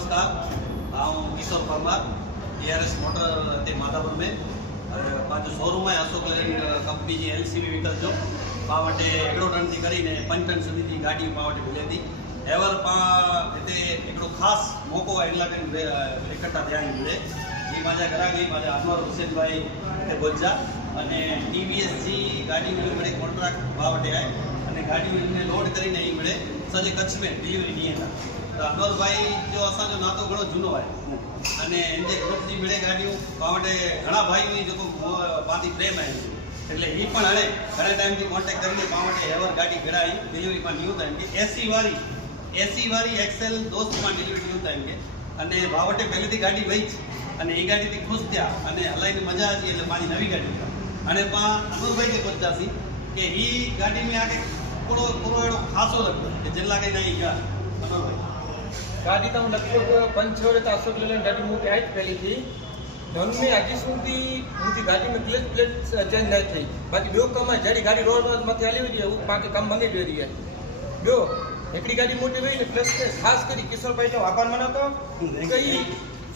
नमस्कार, हूँ किशोर Parmar DRS motor ते माधापुर में पाँच शोरूम है अशोक लेलैंड कंपनी जी LCV व्हीकल जो पावटे 1 टन थी करीने 5 टन सुधी की गाड़ी पावटे मिले थी एवर पा हिते हिकिड़ो खास मौक़ो आहे इन लाइ इकट्ठा थिया आहिनि हिते ही माझा ग्राहक माझा अनवर हुसैन भाई हिते पहुचा अने TVS जी गाड़ी मिले कॉन्ट्राक्ट पावटे आहे अने गाड़ी में लोड करीने ही मिले सॼे कच्छ में डिलीवरी ॾियनि था तो अनवर भाई जो असांजो नातो घणो झूनो आहे अने हिनजे ग्रुप जी मिले गाड़ियूं पावटे घणा भाई जो पाती प्रेम आहे એટલે એ પણ હણે ઘણા ટાઈમથી કોન્ટેક્ટ કરીને પાવટે એવર ગાડી ઘડાઈ ડિલિવરીમાં ન્યૂ ટાઈમ કે એસી વાળી એક્સેલ દોસ્તમાં ડિલિવરી ન્યૂ ટાઈમ કે અને પાવટે પહેલેથી ગાડી વહી અને એ ગાડીથી ખુશ થયા અને હલાઈને મજા આવી એટલે મારી નવી ગાડી અને અનુભાઈ કે પહોંચાસી કે એ ગાડી में आके पूरो एड़ो खासो लगतो કે જેલા કઈ નહીં ગયા અનુભાઈ गाड़ी तो लगभग 5-6 वर्ष अशोक लेलैंड गाड़ी मुझे आई पहली थी धन में आज सुधी मुझी गाड़ी में क्लच प्लेट चेंज नहीं थी बाकी बो कम है जड़ी गाड़ी रोड मथे हली हुई है वो पाके कम बने रही है बो एकड़ी गाड़ी मोटी हुई प्लस खास करी किशोर भाई जो आभार मनातो कई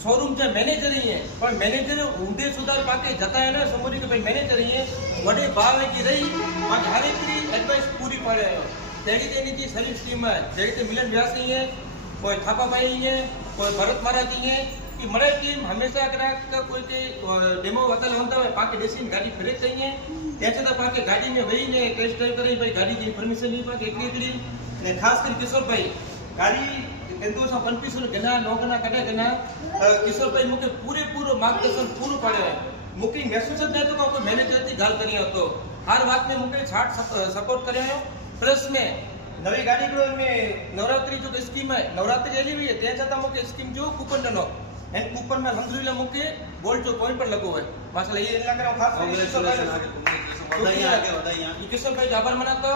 शोरूम जो मैनेजर ही है पर मैनेजर ऊंधे सुधार पाके जता है ना समझी के भाई मैनेजर ही है बड़े भाव है की रही आज हर एक एडवाइस पूरी पड़े तेरी तेनी जी सर्विस टीम है जड़ी ते मिलन व्यास ही है कोई थापा भाई है कोई भरत महाराज जी है कि मरे टीम हमेशा ग्राहक का कोई के डेमो वतल होता है पाके देसी गाड़ी फिरे चाहिए त्याचे तो पाके गाड़ी में वही ने टेस्ट ड्राइव करे भाई गाड़ी की इन्फॉर्मेशन नहीं पाके एकली ने खास कर किशोर भाई गाड़ी केंद्र सा कन्फ्यूजन गना नोकना कटे गना किशोर भाई मुके पूरो मार्गदर्शन पूरो पड़े मुके महसूस नहीं तो कोई मैनेजर थी गाल करी तो हर बात में मुके छाट सपोर्ट करे प्लस में नवी गाड़ी को में नवरात्रि जो स्कीम है नवरात्रि एली हुई है ते छता मुके स्कीम जो कूपन नो एंड कूपन में अल्हम्दुलिल्लाह मुके गोल्ड जो पॉइंट पर लगो है माशाल्लाह ये इला करा खास बधाई किशोर भाई आभार मनातो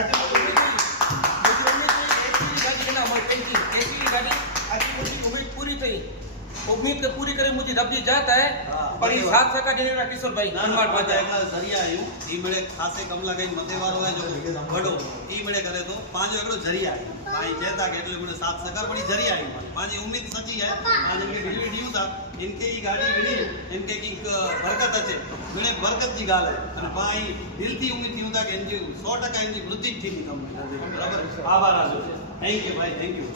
आज मुझे उम्मीद है एक गाड़ी ना मैं गाड़ी आज मुझे उम्मीद पूरी थी उम्मीद के पूरी करे मुझे रब जी जाता है पर ये 7 टका डिलीवरी किशोर भाई धन्यवाद माझा एकला जरिया आयो ई मिले खासे कमला कई मतेवारो है जो बड़ो ई मिले करे तो पांचो एकड़ो जरिया है भाई जेता के એટલે મને 7 ટકા પડી જરિયા आई माजी उम्मीद सच्ची है आज इनके डिलीवरी दियो था इनके ई गाड़ी मिली इनके की बरकत है मिले बरकत जी गाल है અને ભાઈ દિલથી उम्मीद दियो था कि इनकी 100 ટકા इनकी वृद्धि थी कम बराबर आभार आजो थैंक यू भाई थैंक यू